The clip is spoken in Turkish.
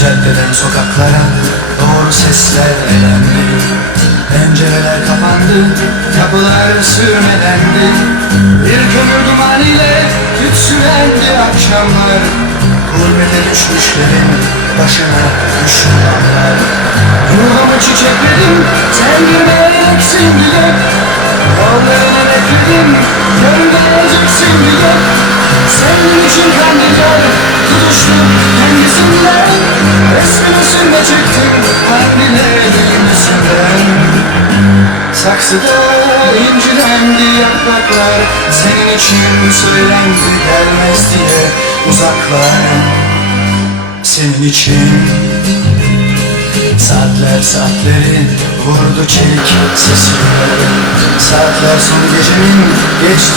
Caddeden sokaklara doğru sesler elendi. Pencereler kapandı, kapılar sürmelendi. Bir kömür duman ile tütsülendi akşamlar. Gurbete düşmüşlerin başına düşmanlar Yuvamı çiçekledim, sen girmeyeceksin bile. Yollarını bekledim, görmeyeceksin bile. Senin için kandiller, Saksıda incilendi yapraklar Senin için söylendi gelmez diye uzaklar. Senin için. Saatler saatleri vurdu çelik sesi Saatler son gecenin geçti